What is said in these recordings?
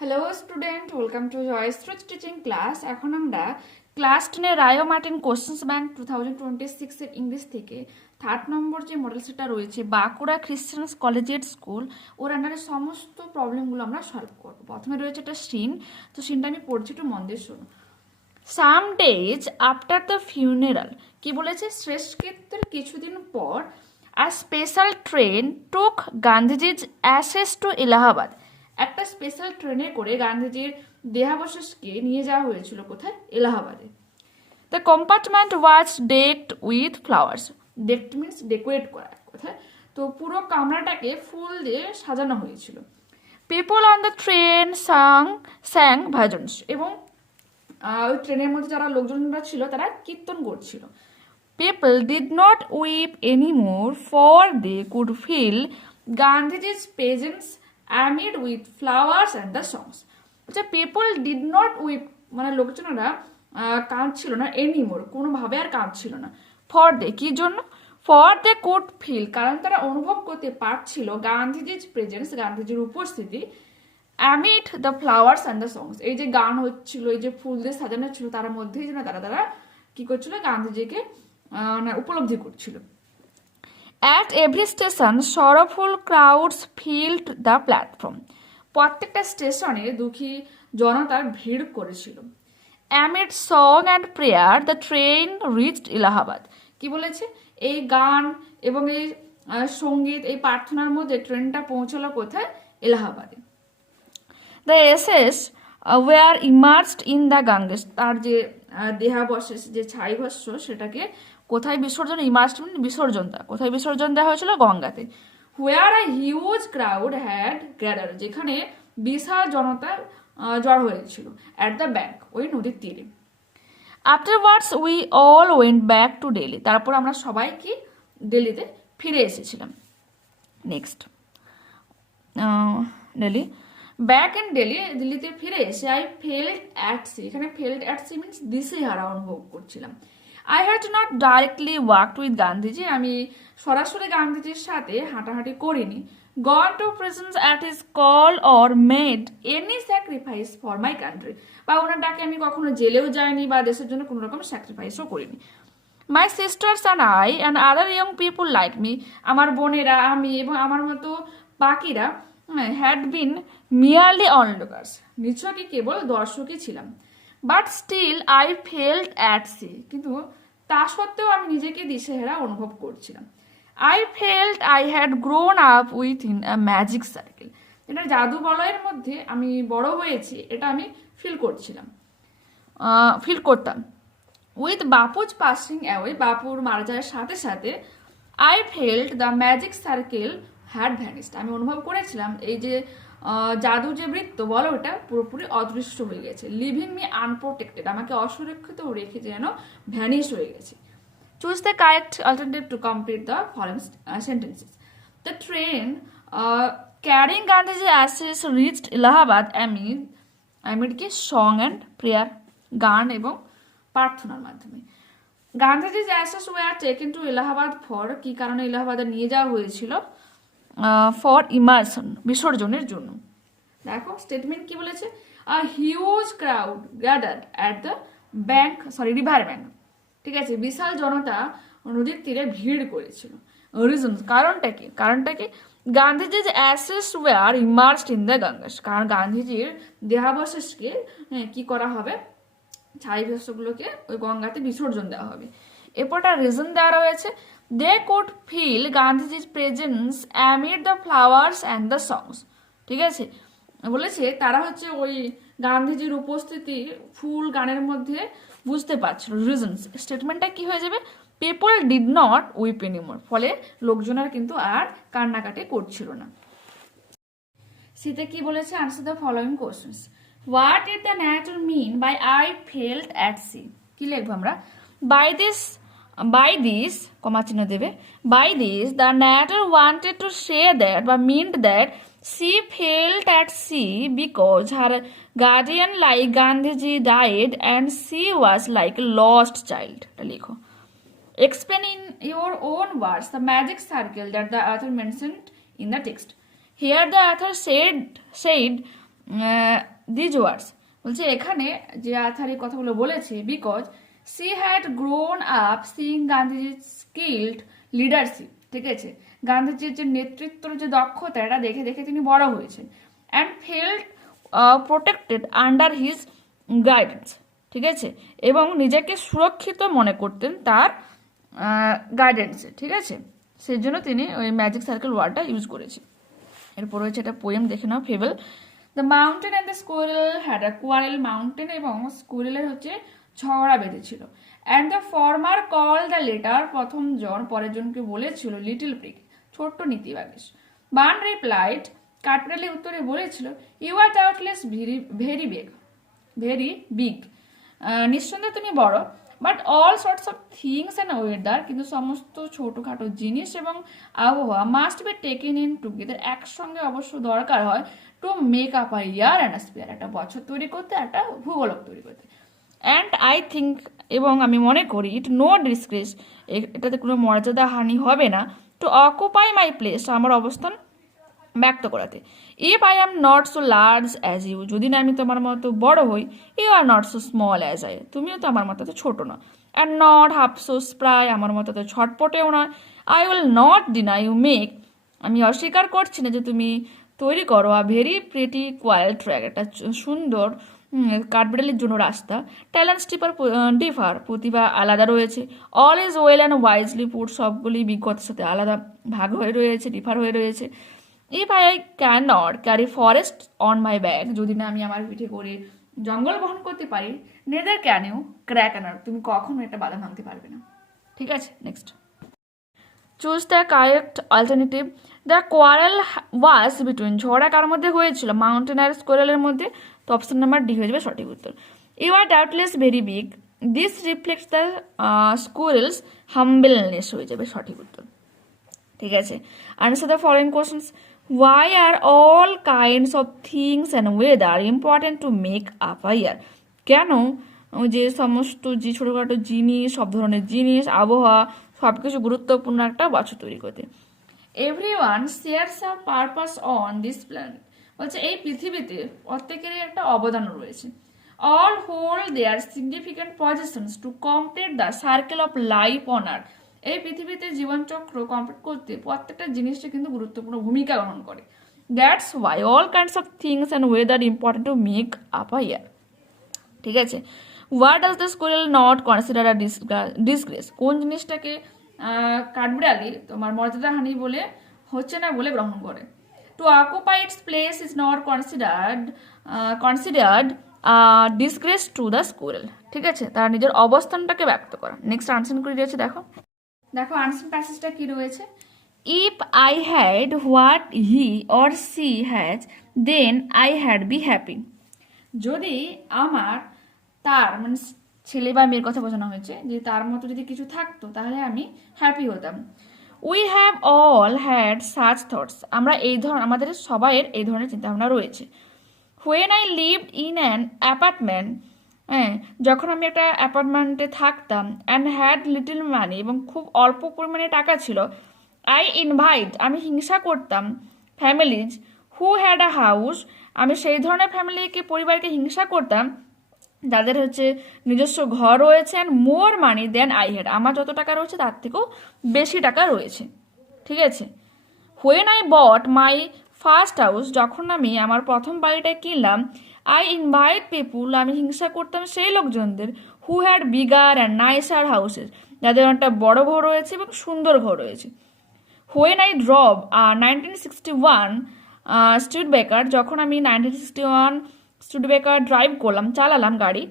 Hello student, welcome to Jayashree teaching class. এখন আমরা class 10 Ray Martin questions bank 2026 এর English থেকে 3rd নম্বর যে মডেল সেটা রয়েছে বাঁকুড়া খ্রিস্টানস কলেজিয়েট স্কুল, ওর আন্ডারে সমস্ত প্রবলেমগুলো আমরা সলভ করবো। প্রথমে রয়েছে একটা সিন, তো সিনটা আমি পড়ছি, একটু মন দিয়ে শোনো। Some days after the funeral, কি বলেছে, শেষকৃত্যের কিছুদিন পর a special train took Gandhiji's ashes to Allahabad, একটা স্পেশাল ট্রেনে করে গান্ধীজির দেহাবশেষকে নিয়ে যাওয়া হয়েছিল কোথায়, এলাহাবাদে। The compartment was decked with flowers, decked means decorate করা কোথায়, তো পুরো কামরাটাকে ফুল দিয়ে সাজানো হয়েছিল। People on the train sang bhajans, এবং ওই ট্রেনের মধ্যে যারা লোকজনরা ছিল তারা কীর্তন করছিল। People did not weep anymore for they could feel Gandhiji's presence amid with flowers and the songs. আচ্ছা, পিপল ডিড নট উইপ মানে লোকজনেরা কাঁদছিল না, এনিমোর কোনোভাবে আর কাঁদছিল না। ফর দে, কি জন্য, ফর দে কুড ফিল, কারণ তারা অনুভব করতে পারছিল গান্ধীজি's প্রেজেন্স, গান্ধীজির উপস্থিতি, amid the flowers and the সংস, এই যে গান হচ্ছিল, এই যে ফুল দিয়ে সাজানো ছিল, তার মধ্যেই যেন তারা কি করছিল, গান্ধীজিকে উপলব্ধি করছিল। At every station sorrowful crowds field the platform, প্রত্যেকটা স্টেশনে দুঃখী জনতার ভিড় করেছিল। Amid song and prayer the train reached Allahabad, কি বলেছে, এই গান এবং এই সঙ্গীত, এই প্রার্থনার মধ্যে ট্রেনটা পৌঁছলো কোথায়, এলাহাবাদে। The ashes were immersed in the Ganges, তার যে দেহাবশেষ, যে ছাইভস্য, সেটাকে কোথায় বিসর্জন, ইমার্সড মানে বিসর্জন দেওয়া, কোথায় বিসর্জন দেওয়া হয়েছিল, গঙ্গাতে। Where a huge crowd had gather, যেখানে বিশাল জনতা জড় হয়েছিল। অ্যাট দ্য ব্যাঙ্ক, ওই নদীর তীরে। Afterwards we all went back to Delhi, তারপর আমরা সবাই কি দিল্লিতে ফিরে এসেছিলাম। Next, Delhi back in Delhi, দিল্লিতে ফিরে এসে আই ফেল্ট অ্যাট সি, এখানে ফেল্ট অ্যাট সি মিনস দিশেহারা অনুভব করছিলাম। I had not directly worked with Gandhiji, আমি সরাসরি গান্ধীজির সাথে হাঁটাহাঁটি করিনি। Gone to presence at his call or made any sacrifice for my country, বা ওনার ডাকে আমি কখনো জেলেও যাইনি বা দেশের জন্য কোনো রকম স্যাক্রিফাইসও করিনি। My sisters and I and other young people like me, আমার বোনেরা, আমি এবং আমার মতো বাকিরা হ্যাড বিন মিয়ারলি অনলুকার্স, নিছকই কেবল দর্শকই ছিলাম। But still I felt at sea, কিন্তু তা সত্ত্বেও আমি নিজেকে দিশেহারা অনুভব করছিলাম। I felt I had grown up within a magic circle, এটা জাদু বলয়ের মধ্যে আমি বড় হয়েছি, এটা আমি ফিল করতাম। উইথ বাপুজ পাসিং অ্যাওয়ে, বাপুর মারা যাওয়ার সাথে সাথে I felt the magic circle had vanished, আমি অনুভব করেছিলাম এই যে জাদু যে বৃত্ত বলো, ওটা পুরোপুরি অদৃশ্য হয়ে গেছে। লিভিং মি আনপ্রোটেক্টেড, আমাকে অসুরক্ষিত রেখে যেন ভ্যানিশ হয়ে গেছে। Choose the correct alternative to complete the following sentences. The train carrying Gandhiji ashes reached Allahabad amid কি সং অ্যান্ড প্রেয়ার, গান এবং প্রার্থনার মাধ্যমে। Gandhiji ashes were taken to Allahabad for, কি কারণে এলাহাবাদে নিয়ে যাওয়া হয়েছিল, ফর ইমার্সন, বিসর্জনের জন্য। দেখো স্টেটমেন্ট কি বলেছে, আ huge crowd gathered at the river bank, ঠিক আছে, বিশাল জনতা নদীর তীরে ভিড় করেছিল। রিজন, কারণটা কি, গান্ধীজির ashes were immersed in the Ganges, কারণ গান্ধীজির দেহাবশেষকে কি করা হবে, ছাইভস্যগুলোকে ওই গঙ্গাতে বিসর্জন দেওয়া হবে। এরপরটা রিজন দেওয়া রয়েছে, দে কুড ফিল গান্ধীজির presence amid the flowers and the সংস, ঠিক আছে, বলেছে তারা হচ্ছে ওই গান্ধীজির উপস্থিতি ফুল গানের মধ্যে বুঝতে পারছিল। রিজনস, স্টেটমেন্টটা কি হয়ে যাবে, people did not weep anymore, ফলে লোকজনের কিন্তু আর কান্নাকাটি করছিল না। শীতে কি বলেছে, answer the following questions. What did the narrator mean by I felt at sea, কি লিখবো আমরা, বাই দিস কমা চিহ্ন দেবে, by this the narrator wanted to say that বা meant that she felt at sea because her guardian like Gandhiji died and she was like a lost child. লিখো, explain in your own words the magic circle that the author mentioned in the text. Here the author said these words, বলছে এখানে যে author এই কথাগুলো বলেছে because she had grown up seeing গান্ধীজির skilled leadership, ঠিক আছে, গান্ধীজির যে নেতৃত্বের যে দক্ষতা এটা দেখে দেখে তিনি বড় হয়েছেন, and felt protected under his guidance, ঠিক আছে, এবং নিজেকে সুরক্ষিত মনে করতেন তার গাইডেন্সে, ঠিক আছে, সেই জন্য তিনি ওই ম্যাজিক সার্কেল ওয়ার্ডটা ইউজ করেছে। এরপর হচ্ছে একটা পোয়েম দেখে নাও, fable. The mountain and the squirrel had a quarrel, mountain এবং স্কোয়ারেলের হচ্ছে ঝগড়া বেঁধেছিল, and the former call the latter, প্রথম জন পরের জনকে বলেছিল লিটল প্রিক, ছোট্ট নীতিবাগীশ। বান রিপ্লাইড, কাঠবিড়ালি উত্তরে বলেছিল you are doubtless very big, নিঃসন্দেহে তুমি বড়, but all sorts of things and weather, কিন্তু সমস্ত ছোটোখাটো জিনিস এবং আবহাওয়া must be taken in together, একসঙ্গে অবশ্য দরকার হয় to make up a year and sphere, একটা বছর তৈরি করতে, একটা ভূগোলক তৈরি করতে। অ্যান্ড আই থিঙ্ক, এবং আমি মনে করি, ইট নো ডিসগ্রেস, এটাতে কোনো মর্যাদা হানি হবে না, টু অকুপাই মাই প্লেস, আমার অবস্থান ব্যক্ত করাতে। If I am not so large as you, যদি না আমি তোমার মতো বড় হই, you are not so small as I, তুমিও তো আমার মতো তো ছোটো না, and not half so spry, আমার মতো তো ছটপটেও নয়, I will not deny you make, আমি অস্বীকার করছি না যে তুমি তৈরি করো, a very pretty squirrel track, একটা সুন্দর কাঠবিড়ালির জন্য রাস্তা, ট্যালেন্ট ডিফার, প্রতিভা আলাদা রয়েছে, all is well and wisely put, সবগুলি বিজ্ঞতার সাথে আলাদা ভাগ হয়ে রয়েছে, ডিফার হয়ে রয়েছে। If I can not carry forest on my bag, যদি না আমি আমার পিঠে করে জঙ্গল বহন করতে পারি, neither can you crack an, তুমি কখনো একটা বাধা ভাঙতে পারবে না, ঠিক আছে। Next, choose the correct alternative. The quarrel was between, ঝগড়া কার মধ্যে হয়েছিল, মাউন্টেন আর স্কোয়ারেলের মধ্যে, তো অপশন নাম্বার ডি হয়ে যাবে সঠিক উত্তর। You are doubtless very big, this reflects the squirrel's humbleness হয়ে যাবে সঠিক উত্তর, ঠিক আছে। Answer the following questions, why are all kinds of things and weather important to make up a year, কেন যে সমস্ত যে ছোটোখাটো জিনিস, সব ধরনের জিনিস, আবহাওয়া সব কিছু গুরুত্বপূর্ণ একটা বছর তৈরি করতে। Everyone shares a purpose on this planet, বলছে এই পৃথিবীতে প্রত্যেকেরই একটা অবদান রয়েছে। All hold their significant positions to complete the circle of life on earth, এই পৃথিবীতে জীবনচক্র কমপ্লিট করতে প্রত্যেকটা জিনিসটা কিন্তু গুরুত্বপূর্ণ ভূমিকা গ্রহণ করে। That's why all kinds of things and weather important to make up a year, ঠিক আছে। What does the squirrel not consider a disgrace, কোন জিনিসটাকে কাঠবিড়ালি তোমার মর্যাদাহানি বলে হচ্ছে না বলে গ্রহণ করে। To occupy it's place is not considered disgrace to the squirrel, ঠিক আছে, তারা নিজের অবস্থানটাকে ব্যক্ত করা। নেক্সট আনসার করে দিয়েছে, দেখো দেখো আনসার প্যাসেজটা কি রয়েছে। If I had what he or she has then I had be happy, যদি আমার তার মানে ছেলে বা মেয়ের কথা বোঝানো হয়েছে, যে তার মতো যদি কিছু থাকতো তাহলে আমি হ্যাপি হতাম। We have all had such thoughts, আমরা এই ধরনের, আমাদের সবাইয়ের এই ধরনের চিন্তাভাবনা রয়েছে। When I lived in an apartment, হ্যাঁ, যখন আমি একটা অ্যাপার্টমেন্টে থাকতাম, অ্যান্ড হ্যাড লিটল মানি, এবং খুব অল্প পরিমাণে টাকা ছিল, আই ইনভাইট, আমি হিংসা করতাম, families who had a house, আমি সেই ধরনের ফ্যামিলিকে, পরিবারকে হিংসা করতাম যাদের হচ্ছে নিজস্ব ঘর রয়েছে, and more money than I had, আমার যত টাকা রয়েছে তার থেকেও বেশি টাকা রয়েছে, ঠিক আছে। When I bought my first house, যখন আমি আমার প্রথম বাড়িটা কিনলাম, আই ইনভাইট পিপুল, আমি হিংসা করতাম সেই লোকজনদের, who had bigger and nicer houses, যাদের একটা বড় ঘর রয়েছে এবং সুন্দর ঘর রয়েছে। হোয়েন আই ড্রব 1961 স্টুডবেকার, যখন আমি 1961 স্টুডবেকার ড্রাইভ করলাম, চালালাম গাড়ি,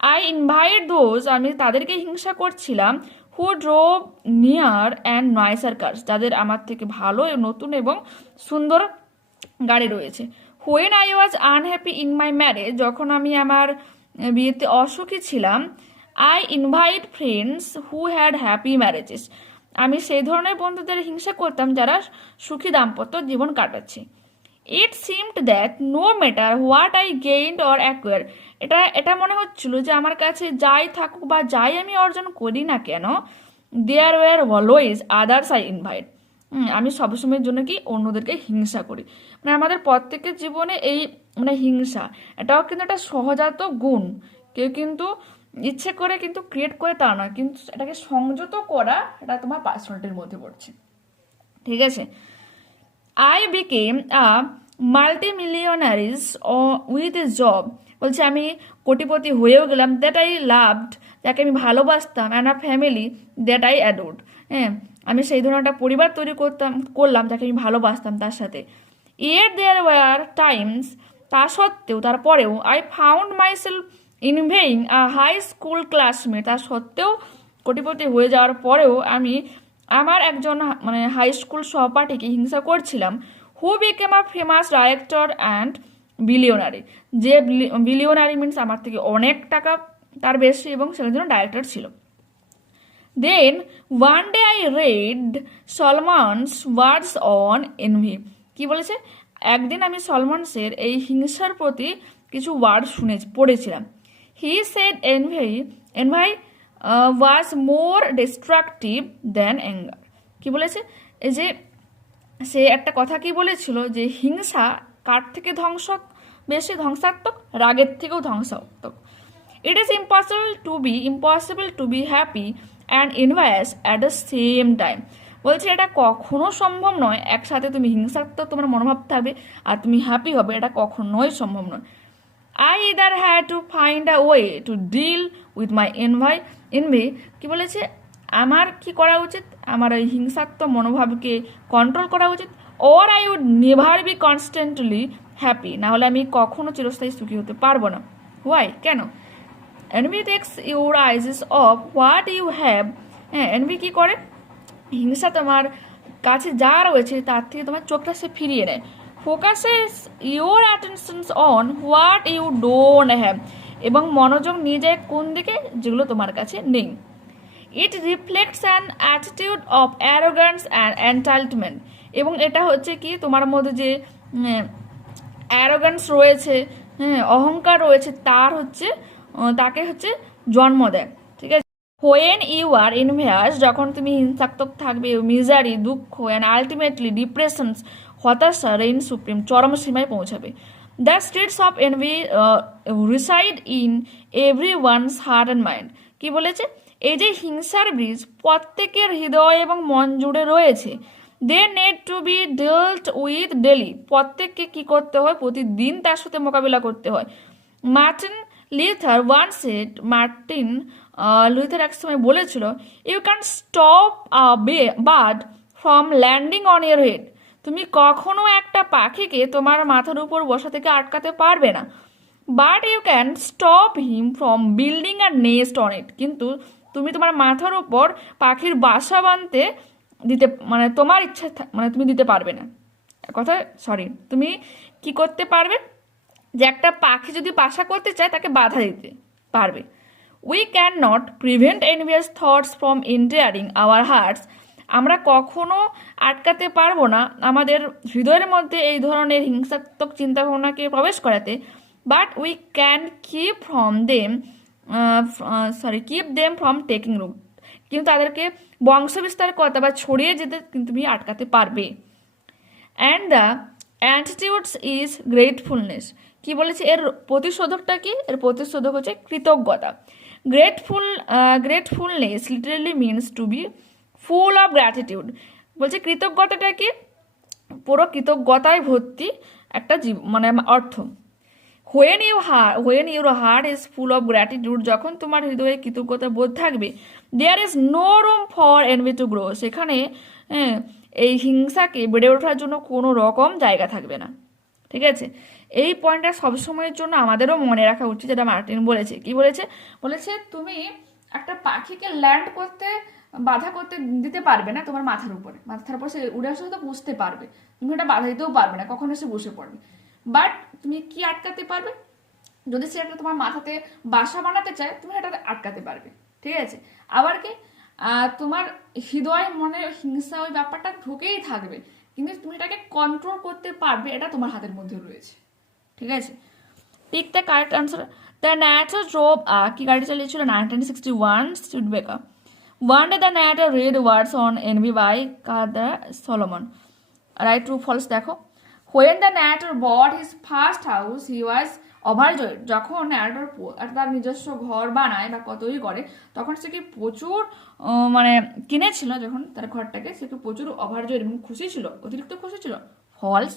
আই ইনভাইট দোজ, আমি তাদেরকে হিংসা করছিলাম, হু ড্রোভ নিয়ার অ্যান্ড নাইসার কার্স, যাদের আমার থেকে ভালো নতুন এবং সুন্দর গাড়ি রয়েছে। When I was unhappy in my marriage, যখন আমি আমার বিয়েতে অসুখী ছিলাম, I invite friends who had happy marriages, আমি সেই ধরনের বন্ধুদের হিংসা করতাম যারা সুখী দাম্পত্য জীবন কাটাচ্ছে। It seemed that no matter what I gained or acquire, এটা মনে হচ্ছিল যে আমার কাছে যাই থাকুক বা যাই আমি অর্জন করি না কেন, there were always others I invite, আমি সবসময়ের জন্য কি অন্যদেরকে হিংসা করি। মানে আমাদের প্রত্যেকের জীবনে এই মানে হিংসা এটাও কিন্তু একটা সহজাত গুণ। কেউ কিন্তু ইচ্ছে করে কিন্তু ক্রিয়েট করে তা না, কিন্তু এটাকে সংযত করা এটা তোমার পার্সোনালিটির মধ্যে পড়ছে। ঠিক আছে। I became a multimillionaires with a job, বলছে আমি কোটিপতি হয়েও গেলাম, দ্যাট আই লাভড, যাকে আমি ভালোবাসতাম, and a family that I adored. হ্যাঁ, আমি সেই ধরনের একটা পরিবার তৈরি করলাম যাকে আমি ভালোবাসতাম তার সাথে। ইয়েট দেয়ার ওয়ার টাইমস, তা সত্ত্বেও তারপরেও I found myself envying a high school classmate, তা সত্ত্বেও কোটিপতি হয়ে যাওয়ার পরেও আমি আমার একজন মানে হাই স্কুল সহপাঠীকে হিংসা করছিলাম, who became a famous director and billionaire, যে বিলিয়নারি মিনস আমার থেকে অনেক টাকা তার বেশি এবং সেটার জন্য ডাইরেক্টর ছিল। Then one day I read Solomon's words on envy, কি বলেছে, একদিন আমি সলমনসের এই হিংসার প্রতি কিছু ওয়ার্ড পড়েছিলাম। He said envy was more destructive than anger, কি বলেছে, এই যে সে একটা কথা কি বলেছিল যে হিংসা কার থেকে বেশি ধ্বংসাত্মক, রাগের থেকেও ধ্বংসাত্মক। It is impossible to be happy and envious at the same time, বলছে এটা কখনো সম্ভব নয় একসাথে তুমি হিংসাত্মক তোমার মনোভাব থাকবে আর তুমি হ্যাপি হবে, এটা কখনোই সম্ভব নয়। I either had to find a way to deal with my envy, কি বলেছে, আমার কি করা উচিত, আমার এই হিংসাত্মক মনোভাবকে কন্ট্রোল করা উচিত, or I would never be constantly happy, না হলে আমি কখনো চিরস্থায়ী সুখী হতে পারবো না। হোয়াই, কেন? Envy takes your eyes off what you have, হ্যাঁ এনভি কি করে, হিংসা তোমার কাছে যা রয়েছে তার থেকে তোমার চোখটা সে ফিরিয়ে নেয়। Focuses your attentions on what you don't have, এবং মনোযোগ নিয়ে যায় কোন দিকে, যেগুলো তোমার কাছে নেই। It reflects an attitude of arrogance and entitlement, এবং এটা হচ্ছে কি তোমার মধ্যে যে অ্যারোগ্যান্স রয়েছে, হ্যাঁ অহংকার রয়েছে, তাকে হচ্ছে জন্ম দেয়। ঠিক আছে। হোয়েন ইউ আর ইনভিয়াস, যখন তুমি হিংসাত্মক থাকবে, মিজারি দুঃখ অ্যান্ড আলটিমেটলি ডিপ্রেশনস হতাশা রেইন সুপ্রিম, চরম সীমায় পৌঁছাবে। The states of envy reside in every one's heart and mind, কি বলেছে, এই যে হিংসার বীজ প্রত্যেকের হৃদয় এবং মন জুড়ে রয়েছে। They need to be dealt with daily, প্রত্যেককে কি করতে হয়, প্রতিদিন তার সাথে মোকাবিলা করতে হয়। মার্টিন লুথার এক সময় বলেছিল, you can stop a bird from landing on your head, তুমি কখনো একটা পাখিকে তোমার মাথার উপর বসা থেকে আটকাতে পারবে না। But you can stop him from building a nest on it, কিন্তু তুমি তোমার মাথার উপর পাখির বাসা বাঁধতে মানে তোমার ইচ্ছা মানে তুমি দিতে পারবে না। তুমি কি করতে পারবে, যে একটা পাখি যদি বাসা করতে চায় তাকে বাধা দিতে পারবে। We can not prevent envious thoughts from entering hour hertz, আমরা কখনো আটকাতে পারবো না আমাদের হৃদয়ের মধ্যে এই ধরনের হিংসাত্মক চিন্তাভাবনাকে প্রবেশ করাতে। But we can keep them from taking root, কিন্তু তাদেরকে বংশবিস্তার করতে বা ছড়িয়ে যেতে কিন্তু তুমি আটকাতে পারবে। And the antidotes is gratefulness, কি বলেছে, এর প্রতিশোধকটা কি, এর প্রতিশোধক হচ্ছে কৃতজ্ঞতা। Gratefulness literally means to be full of gratitude, বলছে কৃতজ্ঞতাটা কি, পুরো কৃতজ্ঞতায় ভর্তি একটা মানে অর্থ। When your heart is full of gratitude, যখন তোমার হৃদয়ে কৃতজ্ঞতা বোধ থাকবে, there is no room for envy to grow, সেখানে এই হিংসাকে বেড়ে ওঠার জন্য কোনো রকম জায়গা থাকবে না। ঠিক আছে, এই পয়েন্টটা সবসময়ের জন্য আমাদেরও মনে রাখা উচিত, যেটা মার্টিন বলেছে। কি বলেছে তুমি একটা পাখিকে ল্যান্ড করতে বাধা করতে দিতে পারবে না তোমার মাথার উপর সে উড়ে আসলে তো বুঝতে পারবে, তুমি এটা বাধা দিতেও পারবে না, কখনো সে বসে পড়বে। বাট তুমি কি আটকাতে পারবে, যদি সে একটা তোমার মাথাতে বাসা বানাতে চায় তুমি এটা আটকাতে পারবে। ঠিক আছে, আবার কি তোমার হৃদয় মনে হিংসা ওই ব্যাপারটা ঢুকেই থাকবে, কিন্তু তুমি এটাকে কন্ট্রোল করতে পারবে, এটা তোমার হাতের মধ্যে রয়েছে। ঠিক আছে, pick the correct answer. The nature drove কি গাড়ি চালিয়েছিল 1961 স্টুডবেকার, One day the narrator read words on envy by Kadra Solomon. Right, true, false দেখো। When the narrator bought his first house, he was overjoyed. যখন narrator তার নিজস্ব ঘর বানায় বা তৈরি করে তখন সে কি প্রচুর মানে কিনেছিল, যখন তার ঘরটাকে সে কি প্রচুর overjoyed এবং খুশি ছিল, অতিরিক্ত খুশি ছিল। False.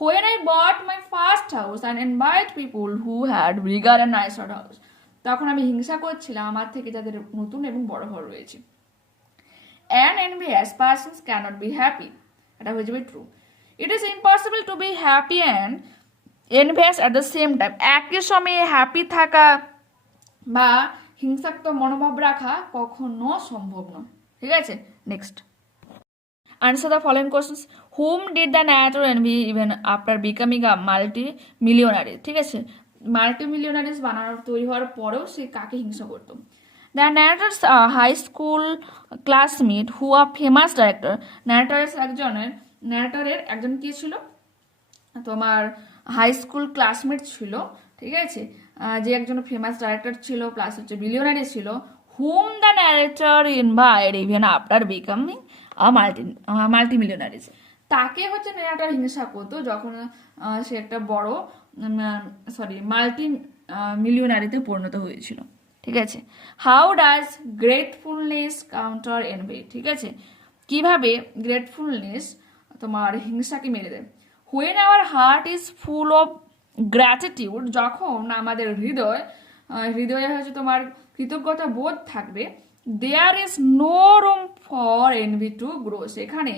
When I bought my first house and invite people who had bigger and nicer house, তখন আমি হিংসা করছিলাম আমার থেকে যাদের নতুন এবং বড় ঘর রয়েছে। An envious person cannot be happy. এটা হয়ে যাবে true. It is impossible to be happy and envious at the same time. একই সময়ে হ্যাপি থাকা বা হিংসাত্মক মনোভাব রাখা কখনো সম্ভব নয়। ঠিক আছে, next. Answer the following questions. Whom did the narrator envy even after becoming a multi-millionaire? ঠিক আছে, মাল্টি-মিলিয়নারিস তৈরি হওয়ার পরেও সে কাকে হিংসা করতো? The narrator's high school classmate who a famous director. ন্যারেটরের একজন কি ছিল? তোমার হাই স্কুল ক্লাসমেট ছিল, ঠিক আছে, যে একজন ফেমাস ডাইরেক্টর ছিল প্লাস হচ্ছে বিলিয়নারি ছিল। Whom the narrator envied even after becoming a multi-millionaire. তাকে হচ্ছে ন্যারেটর হিংসা করতো যখন সে একটা বড় মাল্টি মিলিয়নারিতে পরিণত হয়েছিল। ঠিক আছে, how does gratefulness counter envy? ঠিক আছে, কিভাবে গ্রেটফুলনেস তোমার হিংসাকে মেরে দেয়? When our heart is full of gratitude, যখন আমাদের হৃদয়ে হচ্ছে তোমার কৃতজ্ঞতা বোধ থাকবে, there is no room for envy to grow, সেখানে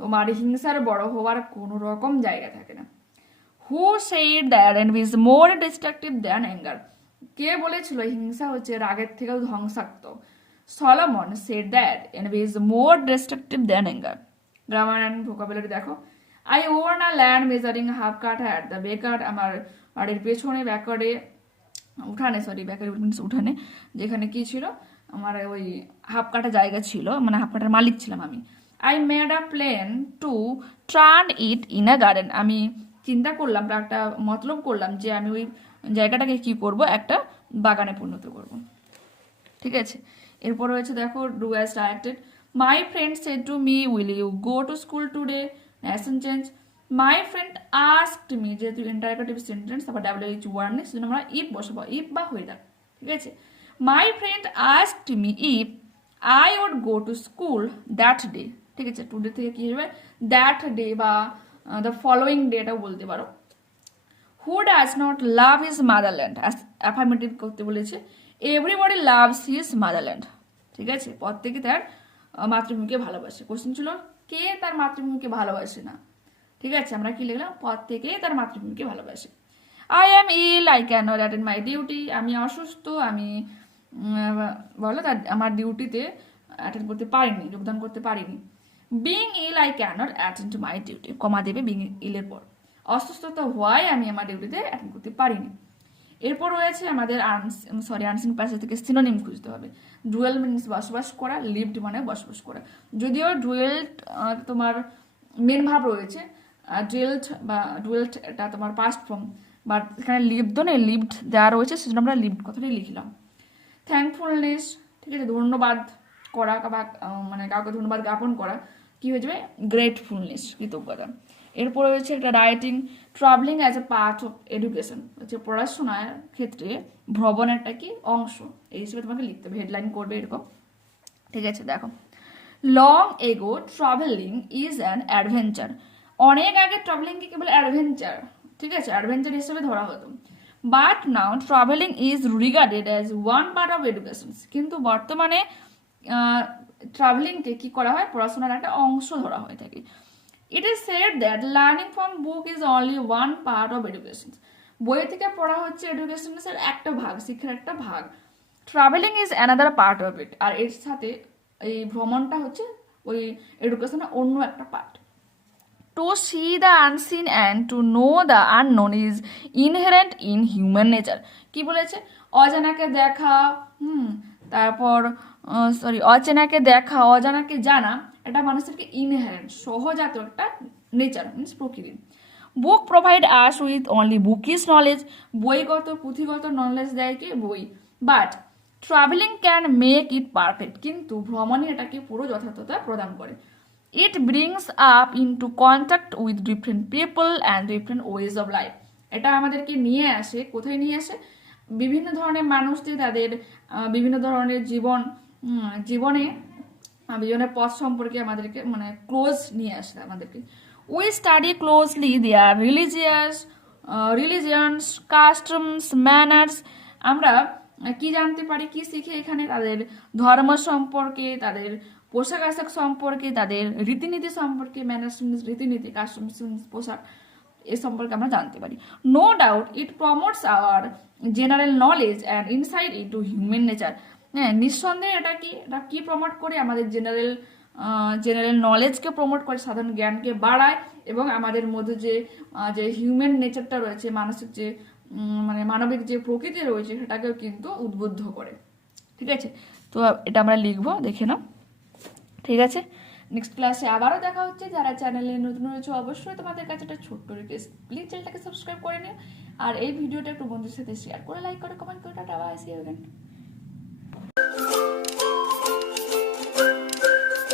তোমার হিংসার বড় হওয়ার কোনো রকম জায়গা থাকে না। Who said that envy is more destructive than anger? কে বলেছিল হিংসা হচ্ছে রাগের থেকেও ধ্বংসাত্মক? Solomon said that envy is more destructive than anger. Grammar and vocabulary দেখো। I own a land measuring half cut hat the baker, আমার বাড়ির পেছনে উঠানে যেখানে কি ছিল আমার ওই হাফ কাটা জায়গা ছিল, মানে হাফ কাটার মালিক ছিলাম আমি। I made a plan to turn it in a garden, আমি চিন্তা করলাম বা একটা মতলব করলাম যে আমি ওই জায়গাটাকে কি করব, একটা বাগানে পরিণত করব। ঠিক আছে, এরপর রয়েছে দেখো do as directed. My friend said to me will you go to school today, narration change. My friend asked me, যেহেতু ইন্টারোগেটিভ সেন্টেন্স তারপর WH ওয়ার্ড নেই, সেজন্য আমরা ইফ বসাবো, ইফ বা হোয়েদার। ঠিক আছে, my friend asked me if I would go to school that day. ঠিক আছে, টুডে থেকে কি হবে, দ্যাট ডে বা দ্য ফলোয়িং ডে এটাও বলতে পারো। Who does not love his motherland, affirmative করতে বলেছে। Everybody loves his motherland. ঠিক আছে, প্রত্যেকে তার মাতৃভূমিকে ভালোবাসে। কোশ্চেন ছিল কে তার মাতৃভূমিকে ভালোবাসে না? ঠিক আছে, আমরা কি লিখলাম, প্রত্যেকে তার মাতৃভূমিকে ভালোবাসে। I am ill, I can not attend my duty, আমি অসুস্থ, আমি বলো তার আমার ডিউটিতে অ্যাটেন্ড করতে পারিনি, যোগদান করতে পারিনি। Being ill, I can not attend to my duty, comma দেবে বিং ইলের পর। অসুস্থতা হওয়ায় আমি আমার ডিউটিতে অ্যাটেন্ড করতে পারিনি। এরপর রয়েছে আমাদের আনসিন প্যাসেজ থেকে সিনোনিম খুঁজতে হবে। ডুয়েল মিনস বসবাস করা, লিভড মানে বসবাস করা। যদিও ডুয়েলড তোমার মেন ভাব রয়েছে, ডুয়েলড এটা তোমার পাস্ট ফর্ম, বাট এখানে লিভড নেই, লিভড দেওয়া রয়েছে, সেজন্য আমরা লিভড কথাটাই লিখলাম। থ্যাঙ্কফুলনেস, ঠিক আছে, ধন্যবাদ করা বা মানে কাউকে ধন্যবাদ জ্ঞাপন করা, কি হয়ে যাবে, গ্রেটফুলনেস, কৃতজ্ঞতা। এরপর রয়েছে একটা writing, travelling as a part of education, হচ্ছে পড়াশোনার ক্ষেত্রে ভ্রমণ একটা কি অংশ, এই হিসেবে তোমাকে লিখতে হবে, হেডলাইন করবে এরকম। ঠিক আছে, দেখো, long ago travelling is an adventure, অনেক আগে ট্রাভেলিংকে কেবল অ্যাডভেঞ্চার, ঠিক আছে, অ্যাডভেঞ্চার হিসেবে ধরা হতো। But now travelling is regarded as one part of education, কিন্তু বর্তমানে ট্রাভেলিংকে কি করা হয়, পড়াশোনার একটা অংশ ধরা হয়ে থাকে। It is said that learning from book is only one part of education. বই থেকে পড়া হচ্ছে এডুকেশনের একটা ভাগ, শিক্ষার একটা ভাগ। Travelling is another part of it, আর এর সাথে এই ভ্রমণটা হচ্ছে ওই এডুকেশনের অন্য একটা part. To see the unseen and to know the unknown is inherent in human nature. কি বলেছে, অজানাকে দেখা, তারপর অচেনাকে দেখা, অজানাকে জানা, এটা মানুষের কি ইনহেরেন্ট, সহজাত একটা নেচার, মিনস প্রকৃতি। Book provide us with only bookish knowledge, বইগত পুঁথিগত নলেজ দেয় কি বই। But travelling can make it perfect, কিন্তু ভ্রমণই এটাকে পুরো যথার্থতা প্রদান করে। It brings up into contact with different people and different ways of life. এটা আমাদেরকে নিয়ে আসে, কোথায় নিয়ে আসে? বিভিন্ন ধরনের মানুষদের তাদের বিভিন্ন ধরনের জীবনে বিভিন্ন পথ সম্পর্কে আমাদেরকে মানে ক্লোজ নিয়ে আসে আমাদেরকে। We study closely their religions, customs, manners. আমরা কি জানতে পারি, কি শিখে এখানে? তাদের ধর্ম সম্পর্কে, তাদের পোশাক আশাক সম্পর্কে, তাদের রীতিনীতি সম্পর্কে, ম্যানার্স রীতিনীতি, কাস্টমস পোশাক, এ সম্পর্কে আমরা জানতে পারি। No doubt it promotes our general knowledge and insight into human nature. হ্যাঁ, নিঃসন্দেহে এটা কি প্রমোট করে? আমাদের জেনারেল নলেজকে প্রমোট করে, সাধারণ জ্ঞানকে বাড়ায়, এবং আমাদের মধ্যে যে হিউম্যান নেচারটা রয়েছে, মানুষের যে মানে মানবিক যে প্রকৃতি রয়েছে, সেটাকেও কিন্তু উদ্বুদ্ধ করে। ঠিক আছে, তো এটা আমরা লিখবো, দেখে নাও। ঠিক আছে, নেক্সট ক্লাসে আবারও দেখা হচ্ছে। যারা চ্যানেলে নতুন হয়েছে অবশ্যই তোমাদের কাছে একটা ছোট্ট রিকোয়েস্ট, প্লিজ চ্যানেলটাকে সাবস্ক্রাইব করে নিও, আর এই ভিডিওটা একটু বন্ধুদের সাথে শেয়ার করে, লাইক করে, কমেন্ট করে, tata bye, see you again.